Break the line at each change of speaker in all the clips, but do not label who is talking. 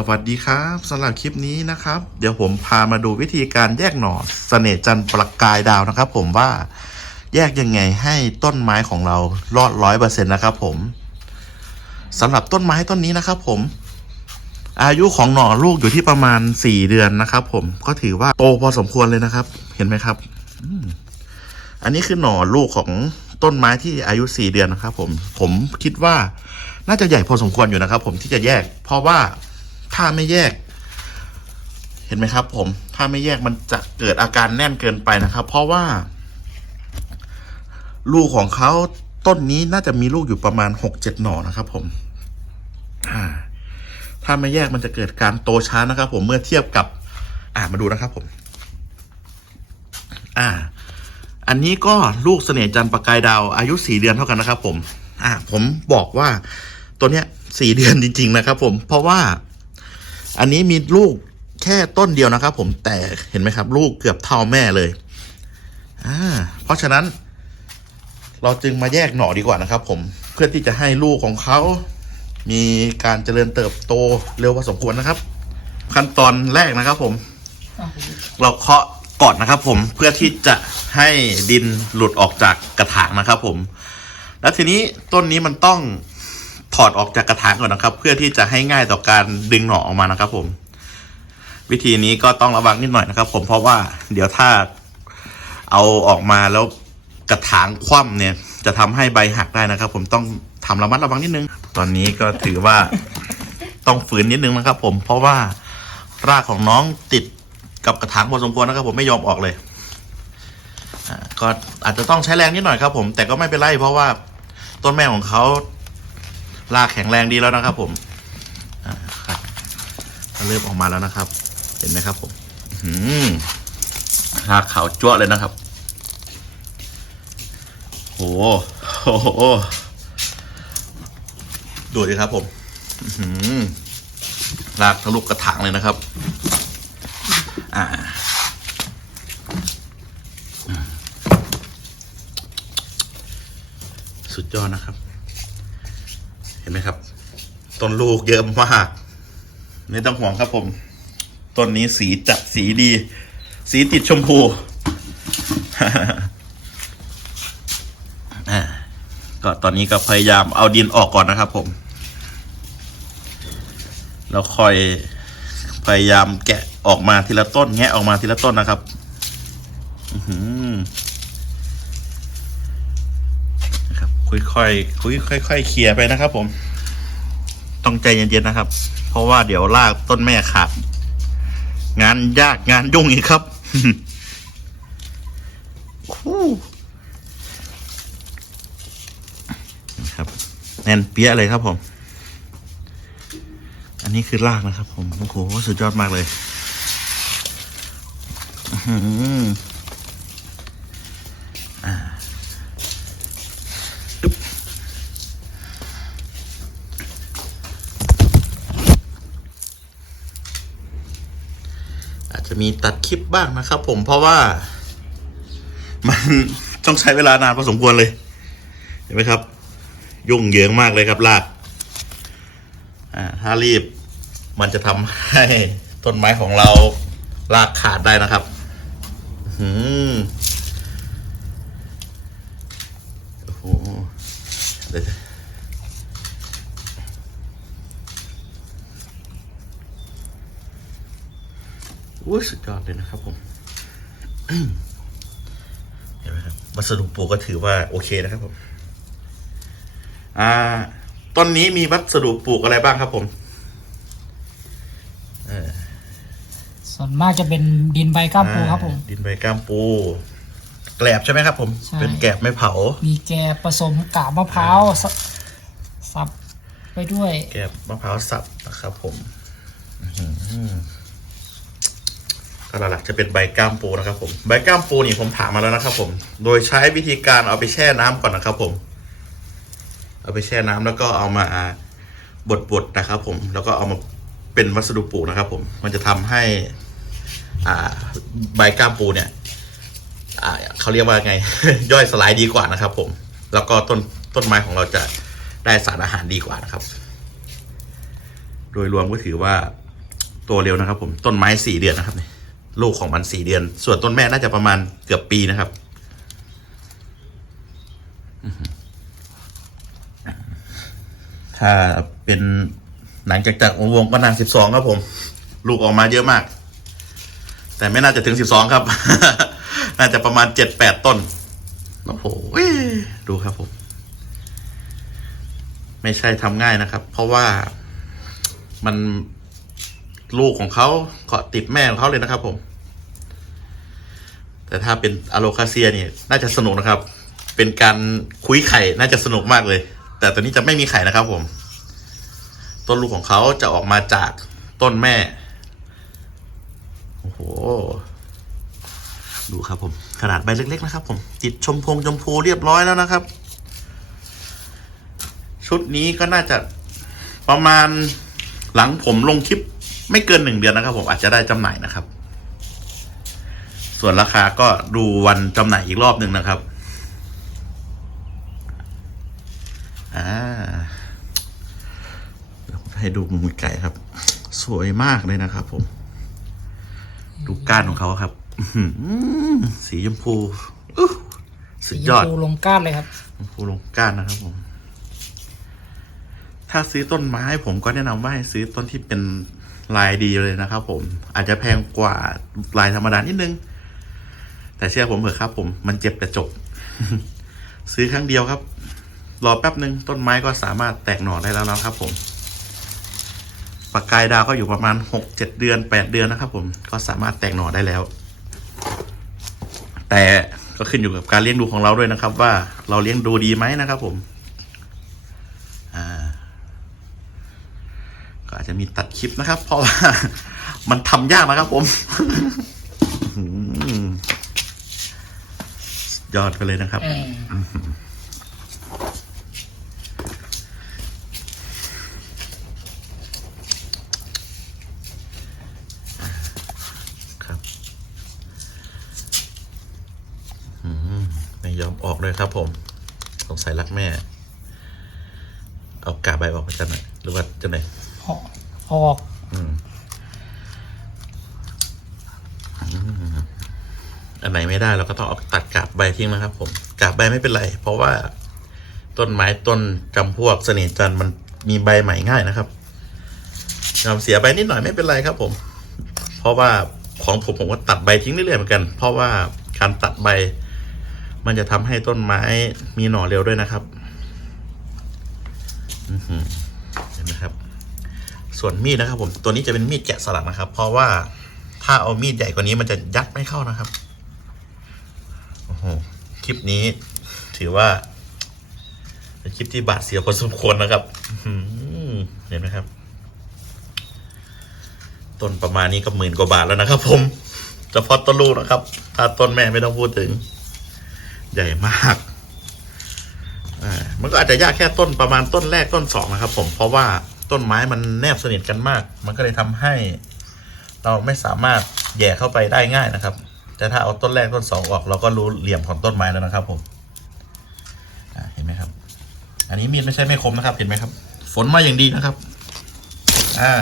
สวัสดีครับสำหรับคลิปนี้นะครับ เดี๋ยวผมพามาดูวิธีการแยกหน่อเสน่จันทร์ประกายดาวนะครับ ผมว่าแยกยังไงให้ต้นไม้ของเรารอดร้อยเปอร์เซ็นต์นะครับ ผมสำหรับต้นไม้ต้นนี้นะครับ ผม อายุของหน่อลูกอยู่ที่ประมาณสี่เดือนนะครับ ผมก็ถือว่าโตพอสมควรเลยนะครับ เห็นไหมครับอันนี้คือหน่อลูกของต้นไม้ที่อายุสี่เดือนนะครับ ผม ผมคิดว่าน่าจะใหญ่พอสมควรอยู่นะครับ ผมที่จะแยก เพราะว่า ถ้าไม่แยก เห็นไหมครับ ผม ถ้าไม่แยกมันจะเกิดอาการแน่นเกินไปนะครับ เพราะว่า ลูกของเขาต้นนี้น่าจะมีลูกอยู่ประมาณหกเจ็ดหน่อนะครับ ผมอ่าถ้าไม่แยกมันจะเกิดการโตช้านะครับ ผมเมื่อเทียบกับ อ่ามาดูนะครับ ผม อ่า อันนี้ก็ลูกเสน่ห์จันประกายดาวอายุสี่เดือนเท่ากันนะครับ ผม อ่า ผมบอกว่าตัวเนี้ยสี่เดือนจริง ๆ นะครับ ผม เพราะว่า อันนี้มีลูกแค่ต้นเดียวนะครับ ผมแต่เห็นไหมครับ ลูกเกือบเท่าแม่เลยอ่าเพราะฉะนั้น เราจึงมาแยกหน่อดีกว่านะครับ ผมเพื่อที่จะให้ลูกของเขา มีการเจริญเติบโตเร็วพอสมควรนะครับ ขั้นตอนแรกนะครับ ผม เราเคาะก่อนนะครับ ผมเพื่อที่จะให้ดินหลุดออกจากกระถางนะครับ ผม แล้วทีนี้ต้นนี้มันต้อง ถอดออกจากกระถางก่อนนะครับ เพื่อที่จะให้ง่ายต่อการดึงหน่อออกมานะครับ ผม วิธีนี้ก็ต้องระวังนิดหน่อยนะครับ ผมเพราะว่าเดี๋ยวถ้าเอาออกมาแล้วกระถางคว่ำเนี่ย จะทำให้ใบหักได้นะครับ ผมต้องทำระมัดระวังนิดนึง ตอนนี้ก็ถือว่าต้องฝืนนิดนึงนะครับ ผมเพราะว่ารากของน้องติดกับกระถางพอสมควรนะครับ ผมไม่ยอมออกเลยก็อาจจะต้องใช้แรงนิดหน่อยครับ ผมแต่ก็ไม่เป็นไรเพราะว่าต้นแม่ของเขา รากแข็งแรงดีแล้วนะครับ ผมอ่าครับเริ่มออกมาแล้วนะครับ เห็นไหมครับ ผมอื้อหือรากขาวจั่วเลยนะครับโหโอ้โหดูดิครับ ผมอื้อหือรากทะลุกระถางเลยนะครับ อ่าสุดยอดนะครับ ห็นไหมครับ ต้นลูกเยอะมาก ไม่ต้องห่วงครับผม ต้นนี้สีจัดสีดี สีติดชมพูอ่าก็ตอนนี้ก็พยายามเอาดินออกก่อนนะครับผม แล้วค่อยพยายามแกะออกมาทีละต้น แงะออกมาทีละต้นนะครับ อือหือนะ ค่อยๆคุยค่อยๆเคลียร์ไปนะครับ ผม ต้องใจเย็นๆนะครับ เพราะว่าเดี๋ยวลากต้นแม่ขาดงานยากงานยุ่งอีกครับคู่ครับแน่นเปี้ยเลยครับผม อันนี้คือรากนะครับ ผมโอ้โหสุดยอดมากเลย อือหืออ่าอึ๊บอาจจะ มีตัดคลิปบ้างนะครับ ผมเพราะว่า มันต้องใช้เวลานานพอสมควรเลย เห็นไหมครับ ยุ่งเหยิงมากเลยครับรากอ่าถ้ารีบ มันจะทำให้ต้นไม้ของเรารากขาดได้นะครับหือโอ้โหเดี๋ยว อุ้ยสุดยอดเลยนะครับผมเห็นไหมครับวัสดุปลูกก็ถือว่าโอเคนะครับผม อ่าต้นนี้มีวัสดุปลูกอะไรบ้างครับผม
ส่วนมากจะเป็นดินใบก้ามปูครับผม
อ่าดินใบก้ามปู แกลบใช่ไหมครับ ผม
ใช่
เป็นแกลบไม่เผา
มีแกบผสมกาบมะพร้าวสับสับไปด้วย
แกลบมะพร้าวสับนะครับผมอื้อ หือก็หลักๆจะเป็นใบก้ามปูนะครับผมใบก้ามปูนี่ผมถามมาแล้วนะครับ ผม โดยใช้วิธีการเอาไปแช่น้ำก่อนนะครับ ผม เอาไปแช่น้ำแล้วก็เอามาบดๆนะครับ ผม แล้วก็เอามาเป็นวัสดุปูนะครับ ผม มันจะทำให้อ่าใบก้ามปูเนี่ยอ่าเขาเรียกว่าไง ย่อยสลายดีกว่านะครับ ผม แล้วก็ต้นต้นไม้ของเราจะได้สารอาหารดีกว่านะครับ โดยรวมก็ถือว่าตัวเร็วนะครับ ผมต้นไม้สี่เดือนนะครับเนี่ย ลูกของมันสี่เดือน ส่วนต้นแม่น่าจะประมาณเกือบปีนะครับ ถ้าเป็นหลังจากจากวงก็นานสิบสองครับผม ลูกออกมาเยอะมาก แต่ไม่น่าจะถึงสิบสองครับ น่าจะประมาณเจ็ดแปดต้นโอ้โหดูครับผม ไม่ใช่ทำง่ายนะครับ เพราะว่ามันลูกของเขาเกาะติดแม่ของเขาเลยนะครับผม แต่ถ้าเป็นอะโลคาเซียเนี่ยน่าจะสนุกนะครับ เป็นการคุยไข่น่าจะสนุกมากเลย แต่ตัวนี้จะไม่มีไข่นะครับผม ต้นลูกของเขาจะออกมาจากต้นแม่ โอ้โห ดูครับผม ขนาดใบเล็ก ๆ นะครับ ผม ติดชมพงชมพูเรียบร้อยแล้วนะครับ ชุดนี้ก็น่าจะประมาณหลังผมลงคลิปไม่เกินหนึ่งเดือนนะครับ ผมอาจจะได้จำหน่ายนะครับ ส่วนราคาก็ดูวันจำหน่ายอีกรอบหนึ่งนะครับ อ่าเดี๋ยวผมให้ดูมุมไก่ครับ สวยมากเลยนะครับ ผม ดูก้านของเขาครับอื้อหือสีชมพูอู้สุ
สี
ด
ช
ย
ม
อด
พูลงก้านเลยครับ
ชมพูลงก้านนะครับ ผม ถ้าซื้อต้นไม้ผมก็แนะนำว่าให้ซื้อต้นที่เป็นลายดีเลยนะครับ ผม อาจจะแพงกว่าลายธรรมดานิดนึง แต่เชื่อผมเถอะครับ ผมมันเจ็บแต่จบ ซื้อครั้งเดียวครับ รอแป๊บหนึ่งต้นไม้ก็สามารถแตกหน่อได้แล้วนะครับ ผมปากกายดาวก็อยู่ประมาณหกเจ็ดเดือนแปดเดือนนะครับ ผมก็สามารถแตกหน่อได้แล้ว แต่ก็ขึ้นอยู่กับการเลี้ยงดูของเราด้วยนะครับ ว่าเราเลี้ยงดูดีไหมนะครับ ผมก็อาจจะมีตัดคลิปนะครับ เพราะว่ามันทำยากนะครับ ผม ยอดไปเลยนะครับ
เออ
ครับอืมไม่ยอมออกเลยครับผม สงสัยรักแม่ เอากาใบออกมาจะไหนอยหรือว่าจะไหน
ออกออก
อืมอืมอันไหนไม่ได้เราก็ต้องเอาตัดกาบ ใบทิ้งนะครับ ผมกาบใบไม่เป็นไร เพราะว่าต้นไม้ต้นจำพวกเสน่ห์จันมันมีใบใหม่ง่ายนะครับยอมเสียใบนิดหน่อยไม่เป็นไรครับ ผม เพราะว่าของผมผมก็ตัดใบทิ้งเรื่อยๆเหมือนกัน เพราะว่าการตัดใบ มันจะทำให้ต้นไม้มีหน่อเร็วด้วยนะครับเห็นไหมครับ ส่วนมีดนะครับ ผมตัวนี้จะเป็นมีดแกะสลักนะครับ เพราะว่าถ้าเอามีดใหญ่กว่านี้มันจะยัดไม่เข้านะครับ คลิปนี้ ถือว่าเป็นคลิปที่บาดเสียพอสมควรนะครับเห็นไหมครับ ต้นประมาณนี้ก็หมื่นกว่าบาทแล้วนะครับ ผมเฉพาะต้นลูกนะครับ ถ้าต้นแม่ไม่ต้องพูดถึง ใหญ่มากมันก็อาจจะยากแค่ต้นประมาณต้นแรกต้นสองนะครับ ผมเพราะว่าต้นไม้มันแนบสนิทกันมาก มันก็เลยทำให้ เราไม่สามารถแย่เข้าไปได้ง่ายนะครับ แต่ถ้าเอาต้นแรกต้นสองออก เราก็รู้เหลี่ยมของต้นไม้แล้วนะครับผมเห็นไหมครับ อันนี้มีดไม่ใช่ไม่คมนะครับ เห็นไหมครับ ฝนมาอย่างดีนะครับ อ่า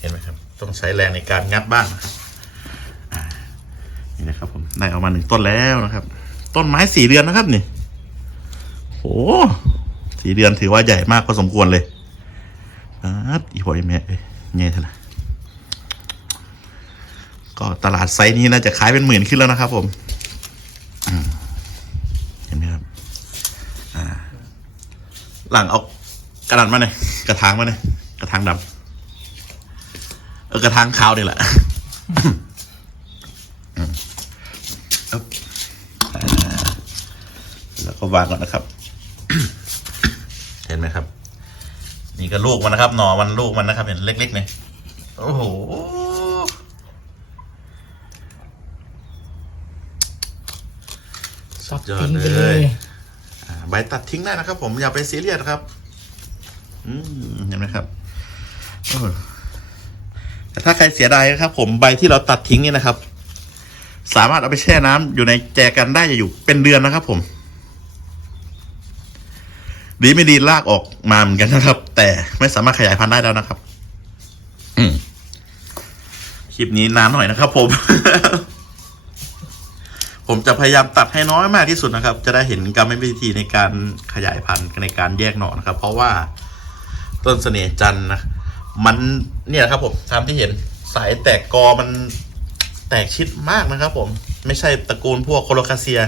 เห็นไหมครับ ต้องใช้แรงในการงัดบ้างนี่นะครับผมได้ออกมาหนึ่งต้นแล้วนะครับ ต้นไม้สี่เดือนนะครับนี่โหสี่เดือนถือว่าใหญ่มากพอสมควรเลยอาอีพอยแม่เอ้ยเงี้ยเท่าไหร่ ก็ตลาดไซส์นี้น่าจะขายเป็นหมื่นขึ้นแล้วนะครับผมเห็นไหมครับหลังเอากระดานมาหน่อยกระถางมาหน่อยกระถางดำเออกระถางขาวนี่แหละแล้วก็วางก่อนนะครับ เห็นไหมครับ นี่ก็ลูกมันนะครับ หน่อมันลูกมันนะครับ เห็นเล็กๆเนี่ยโอ้โห
ตัด
ยอด
ทิ้งไป
เล
เลยย
อ่าใบตัดทิ้งได้นะครับ ผมอย่าไปซีเรียสนะครับอืมเห็นไหมครับเออแต่ถ้าใครเสียดายนะครับ ผมใบที่เราตัดทิ้งนี่นะครับ สามารถเอาไปแช่น้ำอยู่ในแจกันได้อยู่เป็นเดือนนะครับ ผม ดีไม่ดีลากออกมาเหมือนกันนะครับ แต่ไม่สามารถขยายพันธุ์ได้แล้วนะครับ อืมลิปนี้นานหน่อยนะครับ ผม ผมจะพยายามตัดให้น้อยมากที่สุดนะครับ จะได้เห็นกรรมวิธีในการขยายพันธุ์ในการแยกหน่อนะครับ เพราะว่าต้นเสน่ห์จันนะ มันเนี่ยครับผมตามที่เห็นสายแตกกอมันแตกชิดมากนะครับ ผมไม่ใช่ตระกูลพวกโคโลคาเซีย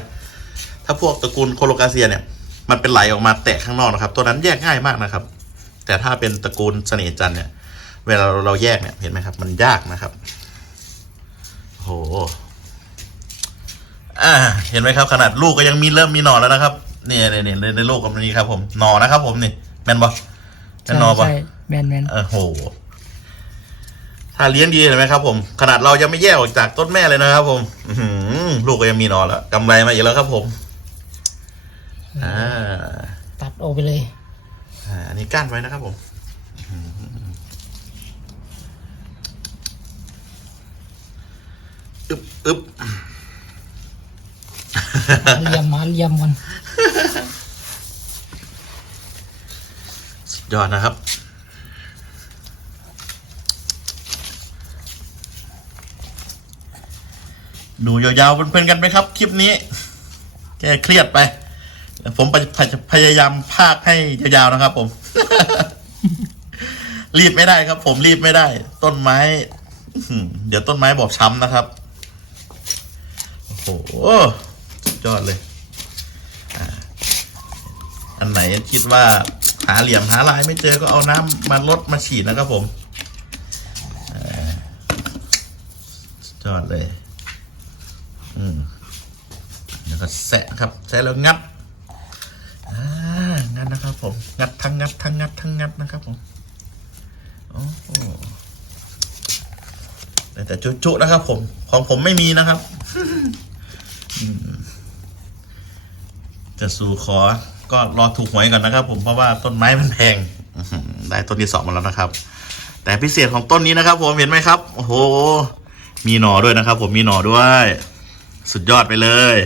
ถ้าพวกตระกูลโคโลคาเซียเนี่ย มันเป็นไหลออกมาแตกข้างนอกนะครับ ตัวนั้นแยกง่ายมากนะครับ แต่ถ้าเป็นตระกูลเสน่ห์จันเนี่ย เวลาเราแยกเนี่ยเห็นไหมครับ มันยากนะครับโอ้โห อ่า เห็นไหมครับ ขนาดลูกก็ยังมีเริ่มมีหน่อแล้วนะครับเนี่ยเนี่ยเนี่ยในในลูกกับนี้ครับ ผมหน่อนะครับ ผมนี่แมนบอแมนหนอปะ
ใช่แมนแมน
โอ้โหถ้าเลี้ยงดีเห็นไหมครับ ผม ขนาดเรายังไม่แยกออกจากต้นแม่เลยนะครับ ผมอื้อหือลูกก็ยังมีหนอนแล้วกำไรมาอีกแล้วครับ ผมอ่า
ตัดออกไปเลย
อ่าอันนี้ก้านไว้นะครับ ผมอื้อหืออึบ
เลียมมาเลียมมัน
สุดยอดนะครับ ดูยาวๆเพื่อนๆกันไหมครับ คลิปนี้ แกเครียดไป ผมพยพยายามพากให้ยาวๆนะครับ ผม รีบไม่ได้ครับ ผมรีบไม่ได้ ต้นไม้เดี๋ยวต้นไม้บอบช้ำนะครับ โอ้โห ยอดเลยอันไหนคิดว่าหาเหลี่ยมหาลายไม่เจอก็เอาน้ำมาลดมาฉีดนะครับผมอ่อสุดยอดเลย อืมแล้วก็แสะครับแสะแล้วงัดอ่างัดนะครับผม งัดทั้งงัดทั้งงัดทั้งงัดนะครับผมโอ้แต่จุ๊ๆนะครับผม ของผมไม่มีนะครับ อืม จะสู่ขอก็รอถูกหวยก่อนนะครับ ผมเพราะว่าต้นไม้มันแพงอื้อหือได้ต้นที่สองมาแล้วนะครับ แต่พิเศษของต้นนี้นะครับ ผมเห็นไหมครับโอ้โหมีหน่อด้วยนะครับ ผมมีหน่อด้วยทุดยอดไปเลย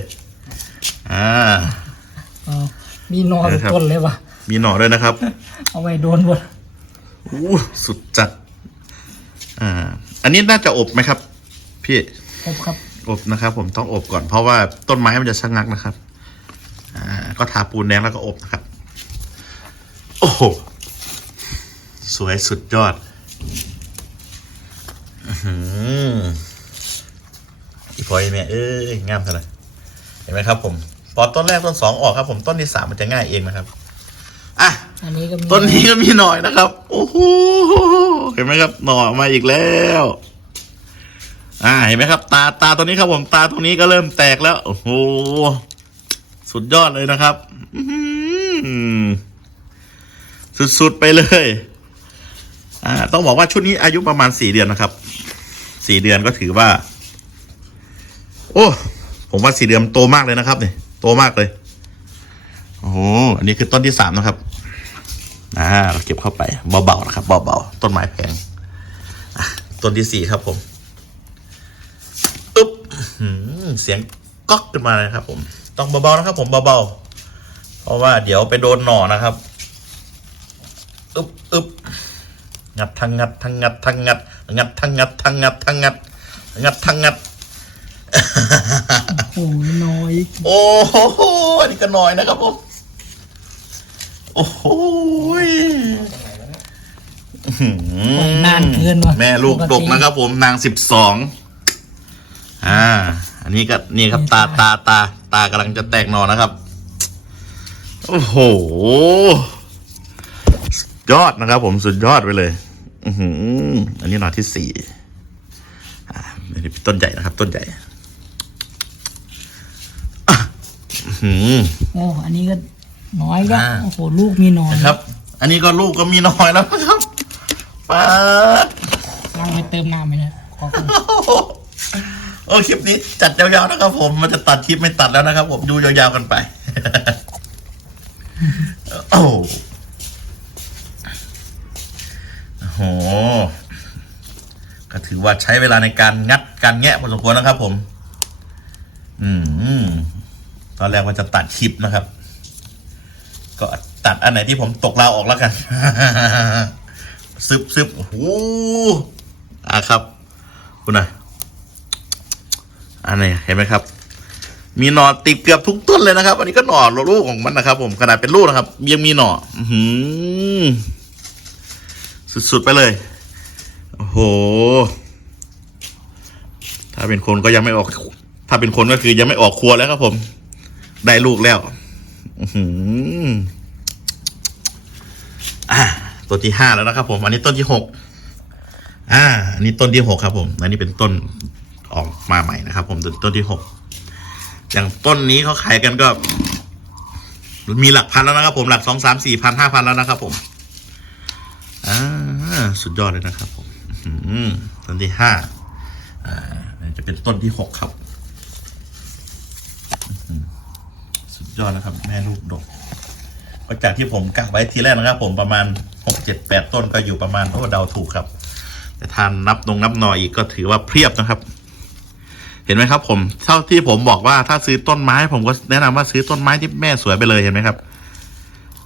อ่า
อ๋อมีนอน
นะครับ
ต้นเลยวะ
มีหน่อด้วยนะครับ
เอาไว้โดนบน
อู้สุดจัด อ่า อันนี้น่าจะอบไหมครับ พี่
ครบครับ
อบนะครับ ผมต้องอบก่อนเพราะว่าต้นไม้มันจะชะงักนะครับ อ่าก็ทาปูนแดงแล้วก็อบนะครับ โอ้โห สวยสุดยอดอื้อหืออีพอยเนี่ยเอ้ยงามเท่าไหร่เห็นไหมครับ ผม พอต้นแรกต้นสองออกครับ ผมต้นที่สามมันจะง่ายเองนะครับอะ
อันนี้ก็มี
ต้นนี้ก็มีหน่อยนะครับ โอ้โหเห็นไหมครับ หน่อมาอีกแล้ว อ่าเห็นไหมครับ ตาตาตัวนี้ครับผมตาตรงนี้ก็เริ่มแตกแล้ว โอ้โห สุดยอดเลยนะครับสุดๆไปเลยต้องบอกว่าชุดนี้อายุประมาณสี่เดือนนะครับ สี่เดือนก็ถือว่า โอ้ ผมว่าสี่เดือนโตมากเลยนะครับเนี่ยโตมากเลย โอ้โห อันนี้คือต้นที่สามนะครับ อ่า เราเก็บเข้าไปเบาๆนะครับเบาๆต้นไม้แพงต้นที่สี่ครับผมอึ๊บเสียงก๊อกขึ้นมาเลยครับผม ต้องเบาๆนะครับ ผมเบาๆเพราะว่าเดี๋ยวไปโดนหน่อนะครับอึ๊บอึ๊บงัดทั้งงัดทั้งงัดทั้งงัดงัดทั้งงัดทั้งงัดทั้งงัดงัดทั้งงัด
โอ้ยน้อย
โอ้โหอันนี้ก็น้อยนะครับผมโอ้โหยอื้อหือนา
นเกินว่ะ
แม่ลูก
ป
ด
ติ
กนะครับผมนางสิบสองอ่า อันนี้ก็นี่ครับ
นี่
ตา
ตา
ตาตาตากำลังจะแตกหนอนะครับ โอ้โหสุดยอดนะครับ ผมสุดยอดไปเลยอือหืออันนี้หนอที่สี่อ่าอันนี้เป็นต้นใหญ่นะครับ ต้นใหญ่อะอื้อหือ
โอ้อันนี้ก็น้อยก็
อ่า
โอ้โหลูกมีน้อย
นะครับ อันนี้ก็ลูกก็มีน้อยแล้วนะครับป๊าด
ยังไม่เติมน้ำไปนะขอบคุณ
โอ้คลิปนี้จัดยาวๆนะครับผมมันจะตัดคลิปไม่ตัดแล้วนะครับ ผมดูยาวๆกันไป โอ้โห ก็ถือว่าใช้เวลาในการงัดการแงะพอสมควรนะครับผม อืมตอนแรกว่าจะตัดคลิปนะครับ ก็ตัดอันไหนที่ผมตกเราออกแล้วกัน ซึบซึบโอ้โหอะครับ คุณน่ะ อันนี้เห็นไหมครับ มีหน่อติดเกือบทุกต้นเลยนะครับ อันนี้ก็หน่อลูกของมันนะครับ ผมขนาดเป็นลูกนะครับยังมีหน่ออืสุดๆไปเลยโอ้โห ถ้าเป็นคนก็ยังไม่ออก ถ้าเป็นคนก็คือยังไม่ออกครัวแล้วครับผม ได้ลูกแล้วอื้มอ่าต้นที่ห้าแล้วนะครับผม อันนี้ต้นที่หกอ่า อันนี้ต้นที่หกครับผม อันนี้เป็นต้น ออกมาใหม่นะครับ ผมต้นต้นที่หกอย่างต้นนี้เขาขายกันก็ มีหลักพันแล้วนะครับ ผมหลักสองสามสี่พันห้าพันแล้วนะครับ ผมอ่าสุดยอดเลยนะครับ ผมต้นที่ห้าอ่าจะเป็นต้นที่หกครับ สุดยอดนะครับ แม่ลูกดกก็จากที่ผมกะไว้ทีแรกนะครับ ผมประมาณหกเจ็ดแปดต้นก็อยู่ประมาณโอ้เดาถูกครับ แต่ทานนับนงนับหนออีกก็ถือว่าเพียบนะครับ เห็นไหมครับ ผมเท่าที่ผมบอกว่าถ้าซื้อต้นไม้ ผมก็แนะนำว่าซื้อต้นไม้ที่แม่สวยไปเลยเห็นไหมครับ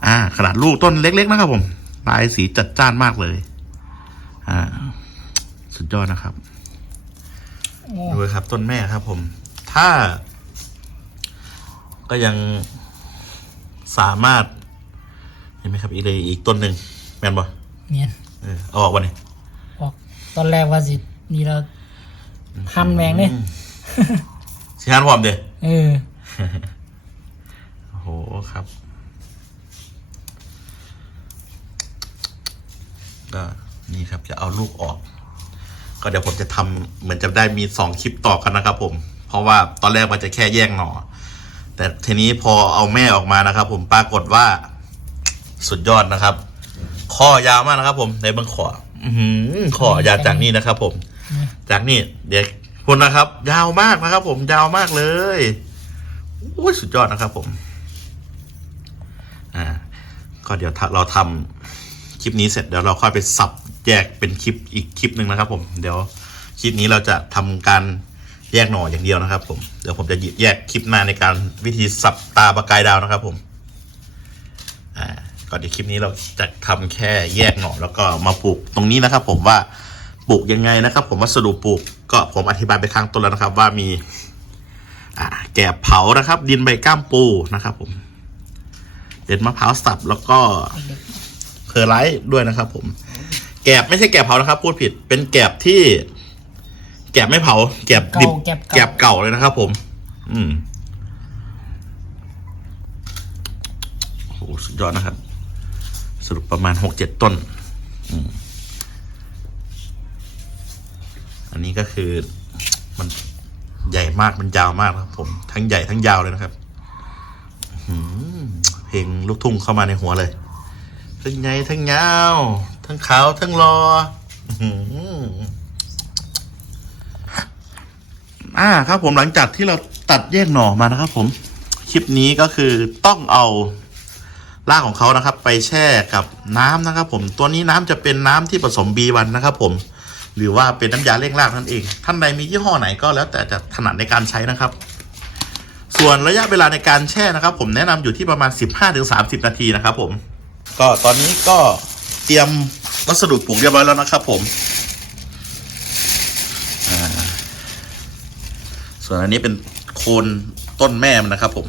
อ่า ขนาดลูกต้นเล็ก ๆ นะครับ ผมลายสีจัดจ้านมากเลย อ่า สุดยอดนะครับ
โอ้
ดูครับ ต้นแม่ครับ ผม ถ้า ก็ยังสามารถเห็นไหมครับอีกเลยอีกต้นหนึ่งแม่นบ่
เนียน
เออเอาออกวันนี้
ออกตอนแรกว่าสินี่เราหั่นแมงเนี่ย
สิฮันพร้อมเด้
เออ
โอ้โหครับก็นี่ครับจะเอาลูกออก ก็เดี๋ยวผมจะทำเหมือนจะได้มีสองคลิปต่อกันนะครับ ผม เพราะว่าตอนแรกมันจะแค่แยกหน่อ แต่ทีนี้พอเอาแม่ออกมานะครับ ผมปรากฏว่าสุดยอดนะครับข้อยาวมากนะครับ ผมในเบื้องขออื้อหือข้อยาวจากนี่นะครับ ผม จากนี่เดี๋ยว คุณนะครับ ยาวมากนะครับ ผมยาวมากเลยโอ้ยสุดยอดนะครับ ผมอ่าก็เดี๋ยวเราทำคลิปนี้เสร็จเดี๋ยวเราค่อยไปสับแยกเป็นคลิปอีกคลิปหนึ่งนะครับ ผมเดี๋ยวคลิปนี้เราจะทำการแยกหน่ออย่างเดียวนะครับ ผมเดี๋ยวผมจะหยิบแยกคลิปหน้าในการวิธีสับตาประกายดาวนะครับ ผมอ่าก็เดี๋ยวคลิปนี้เราจะทำแค่แยกหน่อแล้วก็มาปลูกตรงนี้นะครับ ผมว่า ปลูกยังไงนะครับ ผมวัสดุปลูกก็ผมอธิบายไปข้างต้นแล้วนะครับ ว่ามีอ่าแกบเผานะครับ ดินใบก้ามปูนะครับ ผมเด็ดมะพร้าวสับแล้วก็เพอร์ไลท์ด้วยนะครับ ผม แกบไม่ใช่แกบเผานะครับ พูดผิด เป็นแกบที่ แกบไม่เผา แกบดิบ
เก่าแกบเก่า
แกบเก่าเลยนะครับ ผม อืมโอ้โหสุดยอดนะครับ สรุปประมาณหกเจ็ดต้น อืม นี้ก็คือมันใหญ่มากมันยาวมากนะครับ ผมทั้งใหญ่ทั้งยาวเลยนะครับเพลงลูกทุ่งเข้ามาในหัวเลย ทั้งใหญ่ทั้งยาว ทั้งขาวทั้งรออือ่าครับ ผมหลังจากที่เราตัดแยกหน่อมานะครับ ผมคลิปนี้ก็คือต้องเอารากของเขานะครับ ไปแช่กับน้ำนะครับ ผมตัวนี้น้ำจะเป็นน้ำที่ผสม B1 นะครับ ผม หรือว่าเป็นน้ำยาเร่งรากนั่นเอง ท่านใดมียี่ห้อไหนก็แล้วแต่จะถนัดในการใช้นะครับ ส่วนระยะเวลาในการแช่นะครับ ผมแนะนำอยู่ที่ประมาณ 15-30 นาทีนะครับ ผม ก็ตอนนี้ก็เตรียมวัสดุปลูกเรียบร้อยแล้วนะครับ ผมส่วนอันนี้เป็นโคนต้นแม่มันนะครับ ผม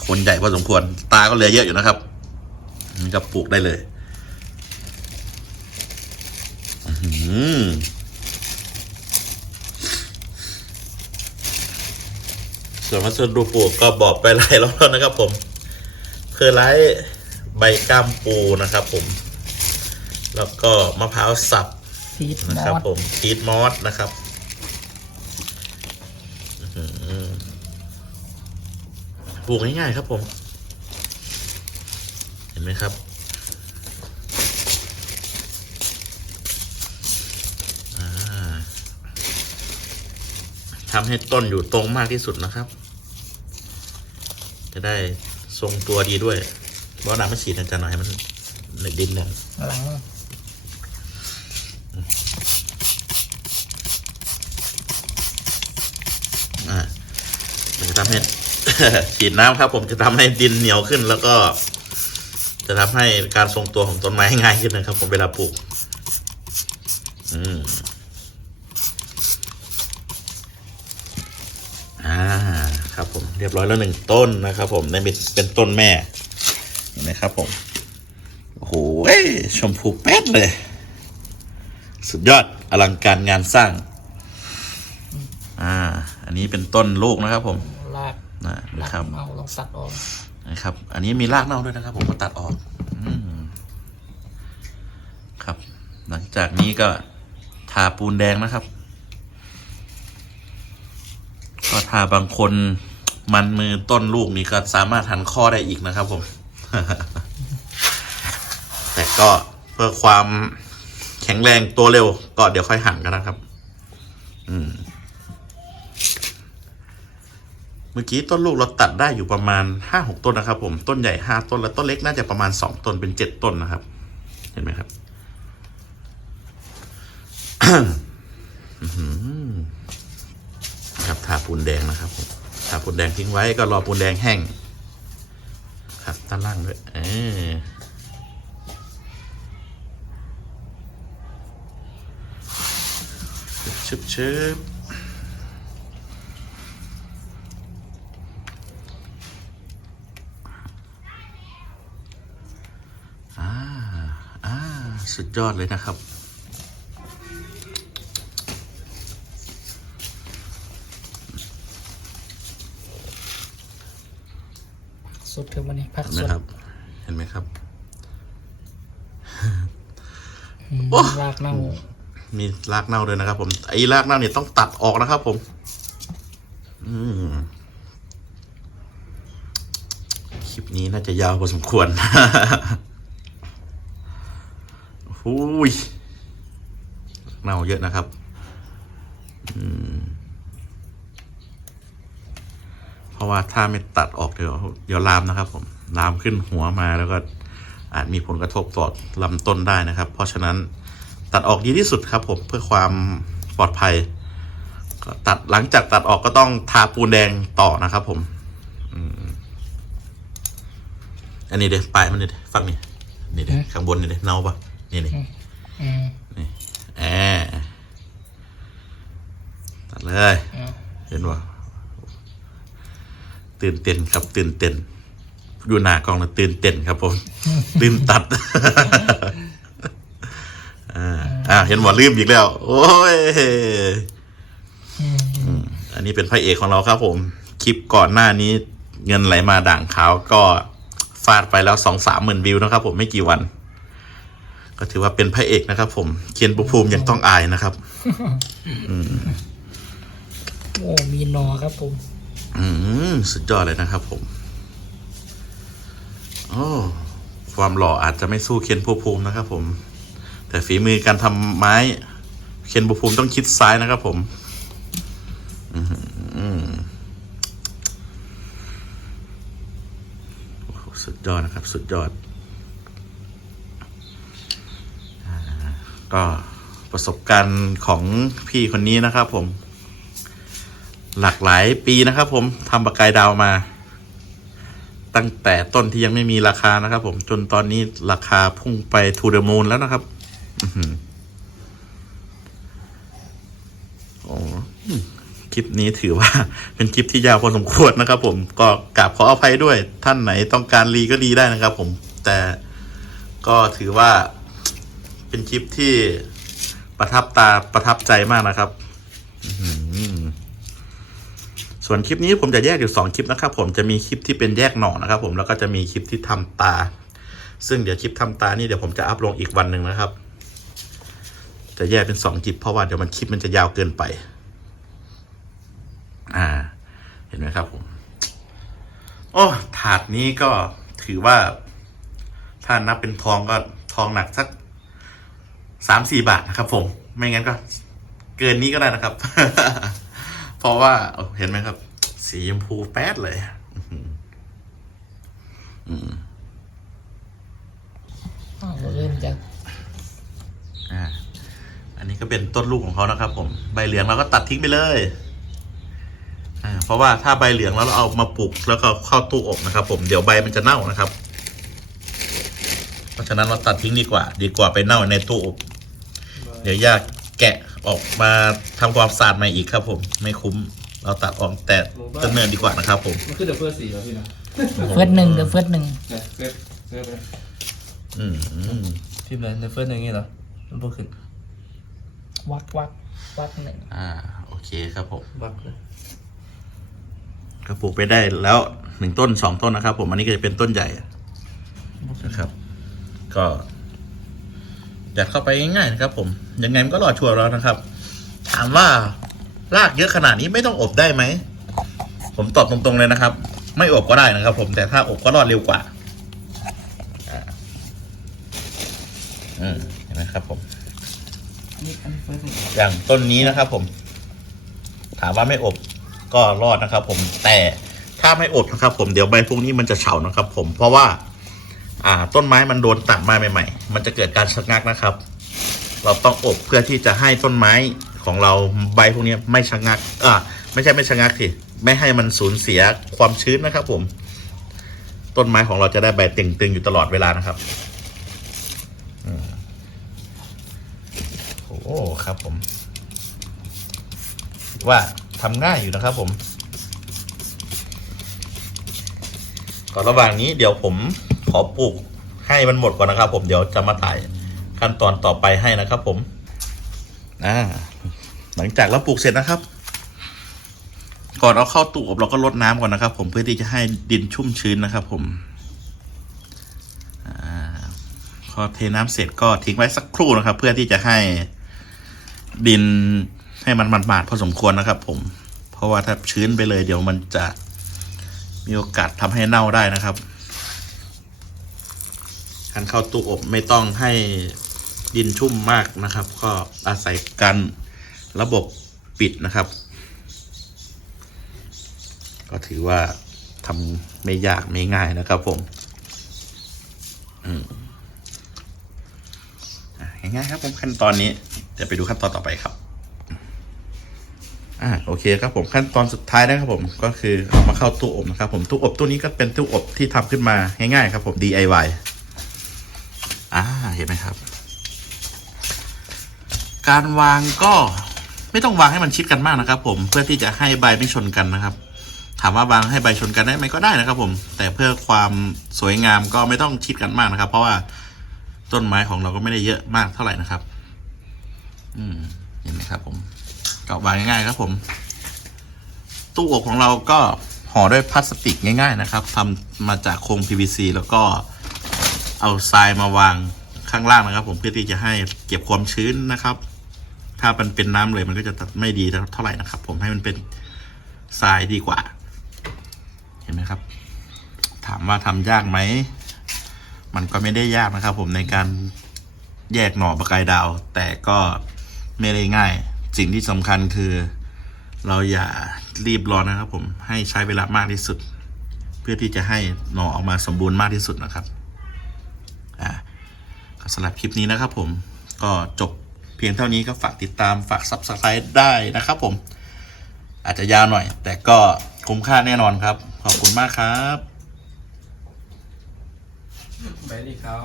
โคนใหญ่พอสมควร ตาก็เหลือเยอะอยู่นะครับนี่ก็ปลูกได้เลยอื้อหือ ส่วนวัสดุปลูกก็บอกไปหลายรอบแล้วนะครับ ผมเพอร์ไลท์ใบก้ามปูนะครับ ผม แล้วก็มะพร้าวสับ
ฟีดม
นะ
อ
ครับ
ส
ผมพีทมอสนะครับอื้อหือปลูกง่ายๆครับผม เห็นไหมครับ ทำให้ต้นอยู่ตรงมากที่สุดนะครับ จะได้ทรงตัวดีด้วยเพราะน้ำมันฉีดอาจารย์หน่อยให้มันในดินเนี่ย
หลัง
อ่ามันจะทำให้ฉีดน้ำครับ ผมจะทำให้ดินเหนียวขึ้นแล้วก็ จะทำให้การทรงตัวของต้นไม้ง่ายขึ้นนะครับ ผมเวลาปลูก อืม ผมเรียบร้อยแล้วหนึ่งต้นนะครับผมนี่เป็นเป็นต้นแม่เห็นไหมครับผมโอ้โหเอ้ยชมพูแป๊ดเลย สุดยอดอลังการงานสร้าง อ่า อันนี้เป็นต้นลูกนะครับ ผม
ลาก
นะ
ลา
นะ
ก
ครับ
เมาลองสัตว์ออก
นะครับ อันนี้มีรากเน่าด้วยนะครับ ผมก็ตัดออกอมครับ หลังจากนี้ก็ทาปูนแดงนะครับ ก็ทาบางคน มันมือต้นลูกนี่ก็สามารถหันข้อได้อีกนะครับผม แต่ก็เพื่อความแข็งแรงตัวเร็ว ก็เดี๋ยวค่อยหันกันนะครับ อืม เมื่อกี้ต้นลูกเราตัดได้อยู่ประมาณห้าหกต้นนะครับ ผมต้นใหญ่ห้าต้นแล้วต้นเล็กน่าจะประมาณสองต้นเป็นเจ็ดต้นนะครับ เห็นไหมครับครับทาปูนแดงนะครับผม ทาปูนแดงทิ้งไว้ก็รอปูนแดงแห้ง ครับด้านล่างด้วยเออชึบชึบอ่า อ่า สุดยอดเลยนะครับ
สุดคือวันนี้พัก
เห็นไหม
สุด
ครับ เห็นไหมครับ
อืม
โอ้
ลากเน่า
มีรากเน่าด้วยนะครับผมไอ้รากเน่าเนี่ยต้องตัดออกนะครับ ผม อืมคลิปนี้น่าจะยาวพอสมควร หูยเน่าเยอะนะครับ อืม เพราะว่าถ้าไม่ตัดออกเดี๋ยวเดี๋ยวลามนะครับ ผมลามขึ้นหัวมาแล้วก็อาจมีผลกระทบต่อลำต้นได้นะครับ เพราะฉะนั้นตัดออกดีที่สุดครับ ผมเพื่อความปลอดภัยก็ตัดหลังจากตัดออกก็ต้องทาปูนแดงต่อนะครับผมอืมอันนี้เดี๋ยวปลายมันเดี๋ยวฟังนี่นี่เดี๋ยวข้างบนนี่เดี๋ยวเนาปะนี่นี่
อืม
นี่แอตัดเลย
อ่า
เห็นว่า ตื่นเต้นครับ ตื่นเต้นดูหน้ากล้องแล้วตื่นเต้นครับผมลืมตัดอ่าเห็นว่าลืมอีกแล้ว โอ้ย
อั
นนี้เป็นพระเอกของเราครับผม คลิปก่อนหน้านี้ เงินไหลมาด่างขาวก็ฟาดไปแล้วสองสามหมื่นวิวนะครับ ผมไม่กี่วัน ก็ถือว่าเป็นพระเอกนะครับ ผมเคียนปุภูมิยังต้องอายนะครับ
โอ้มีนอครับผม
อืมสุดยอดเลยนะครับผมโอ้ความหล่ออาจจะไม่สู้เคนภูภูมินะครับ ผม แต่ฝีมือการทำไม้ เคนภูภูมิต้องคิดซ้ายนะครับ ผมอือหือโอ้โหสุดยอดนะครับ สุดยอดอก็ประสบการณ์ของพี่คนนี้นะครับผม หลากหลายปีนะครับผมทำปากกายดาวมา ตั้งแต่ต้นที่ยังไม่มีราคานะครับ ผมจนตอนนี้ราคาพุ่งไปทูเด e m มูนแล้วนะครับอื้อหือโอ้คลิปนี้ถือว่าเป็นคลิปที่ยาวพอสมควรนะครับ ผมก็กราบขออภัยด้วย ท่านไหนต้องการรีก็รีได้นะครับ ผม แต่ก็ถือว่าเป็นคลิปที่ประทับตาประทับใจมากนะครับ อื ส่วนคลิปนี้ผมจะแยกอยู่สองคลิปนะครับผมจะมีคลิปที่เป็นแยกหน่อนะครับผมแล้วก็จะมีคลิปที่ทำตา ซึ่งเดี๋ยวคลิปทำตานี่เดี๋ยวผมจะอัพลงอีกวันหนึ่งนะครับ จะแยกเป็นสองคลิป เพราะว่าเดี๋ยวมันคลิปมันจะยาวเกินไป อ่า เห็นไหมครับผมโอ้ถาดนี้ก็ถือว่าถ้านับเป็นทองก็ทองหนักสักสามสี่บาทนะครับผม ไม่งั้นก็เกินนี้ก็ได้นะครับ ราะว่าเอ้าเห็นไหมครับ สีชมพูแป๊ดเลยอื้อหืออืม
อ้าวเริ่มจาก
อ่าอันนี้ก็เป็นต้นลูกของเขานะครับ ผม ใบเหลืองเราก็ตัดทิ้งไปเลยอ่าเพราะว่าถ้าใบเหลืองแล้วเราเอามาปลูกแล้วก็เข้าตู้อบนะครับ ผมเดี๋ยวใบมันจะเน่านะครับ เพราะฉะนั้นเราตัดทิ้งดีกว่า ดีกว่าไปเน่าในตู้อบ เดี๋ยวยากแกะ ออกมาทำความสะอาดใหม่อีกครับผม ไม่คุ้มเราตัดออกแต่ต้นเนินดีกว่านะครับผม
มันคือเดอะเฟิร์สสี่เหรอพี่นะ
เฟิร์สหนึ่งเดี๋ยวเฟิร์สหนึ่ง
เนี่ยเฟิร์สเฟิร์สไป
อืมอืม
พิมพ์เลยเดอะเฟิร์สหนึ่งนี่เหรอมันบ่ขึ้น
วักวักวักหนึ่ง
อ่าโอเคครับผม
บักเลย
ก็ปลูกไปได้แล้วหนึ่งต้นสองต้นนะครับ ผมอันนี้ก็จะเป็นต้นใหญ่นะครับ ก็ ยัดเข้าไปง่ายๆนะครับ ผมยังไงมันก็รอดชัวร์แล้วนะครับ ถามว่ารากเยอะขนาดนี้ไม่ต้องอบได้ไหมผมตอบตรงๆเลยนะครับ ไม่อบก็ได้นะครับ ผมแต่ถ้าอบก็รอดเร็วกว่าอืมเห็นไหมครับ ผม
อ
ย่างต้นนี้นะครับ ผม ถามว่าไม่อบก็รอดนะครับ ผมแต่ถ้าไม่อบนะครับ ผมเดี๋ยวใบพวกนี้มันจะเฉานะครับ ผมเพราะว่า อ่า ต้นไม้มันโดนตัดมาใหม่ ๆ มันจะเกิดการชะงักนะครับ เราต้องอบเพื่อที่จะให้ต้นไม้ของเราใบพวกนี้ไม่ชะงักอ่าไม่ใช่ไม่ชะงักทีไม่ให้มันสูญเสียความชื้นนะครับ ผม ต้นไม้ของเราจะได้ใบตึงๆอยู่ตลอดเวลานะครับอโอ้ครับผม ว่าทำง่ายอยู่นะครับผม ก่อนระหว่างนี้เดี๋ยวผม ขอปลูกให้มันหมดก่อนนะครับ ผมเดี๋ยวจะมาถ่ายขั้นตอนต่อไปให้นะครับ ผมอ่าหลังจากเราปลูกเสร็จนะครับ ก่อนเอาเข้าตู้อบเราก็ลดน้ำก่อนนะครับ ผมเพื่อที่จะให้ดินชุ่มชื้นนะครับ ผมอพอเทน้ำเสร็จก็ทิ้งไว้สักครู่นะครับ เพื่อที่จะให้ดินให้มันหมาดๆพอสมควรนะครับ ผม เพราะว่าถ้าชื้นไปเลย เดี๋ยวมันจะมีโอกาสทำให้เน่าได้นะครับ การเข้าตู้อบไม่ต้องให้ดินชุ่มมากนะครับ ก็อาศัยการระบบปิดนะครับ ก็ถือว่าทำไม่ยากไม่ง่ายนะครับผมอืมง่ายๆครับผมขั้นตอนนี้เดี๋ยวไปดูขั้นตอนต่อไปครับอ่าโอเคครับผมขั้นตอนสุดท้ายนะครับผมก็คือเอามาเข้าตู้อบนะครับผมตู้อบตู้นี้ก็เป็นตู้อบที่ทำขึ้นมาง่ายๆครับผม DIY อ่าเห็นไหมครับ การวางก็ไม่ต้องวางให้มันชิดกันมากนะครับ ผมเพื่อที่จะให้ใบไม่ชนกันนะครับ ถามว่าวางให้ใบชนกันได้ไหมก็ได้นะครับ ผม แต่เพื่อความสวยงามก็ไม่ต้องชิดกันมากนะครับ เพราะว่าต้นไม้ของเราก็ไม่ได้เยอะมากเท่าไหร่นะครับ อืมเห็นไหมครับ ผมก็วางง่ายๆครับผม ตู้อบของเราก็ห่อด้วยพลาสติกง่าย ๆ นะครับทำมาจากโครง PVC แล้วก็ เอาทรายมาวางข้างล่างนะครับ ผมเพื่อที่จะให้เก็บความชื้นนะครับ ถ้ามันเป็นน้ำเลยมันก็จะไม่ดีเท่าไหร่นะครับ ผมให้มันเป็นทรายดีกว่า เห็นไหมครับ ถามว่าทำยากไหมมันก็ไม่ได้ยากนะครับ ผมในการแยกหน่อประกายดาว แต่ก็ไม่ได้ง่าย สิ่งที่สำคัญคือ เราอย่ารีบร้อนนะครับ ผมให้ใช้เวลามากที่สุด เพื่อที่จะให้หน่อออกมาสมบูรณ์มากที่สุดนะครับ สำหรับคลิปนี้นะครับผมก็จบเพียงเท่านี้ก็ฝากติดตามฝาก subscribe ได้นะครับผม อาจจะยาวหน่อย แต่ก็คุ้มค่าแน่นอนครับ ขอบคุณมากครับ
ไปดีครับ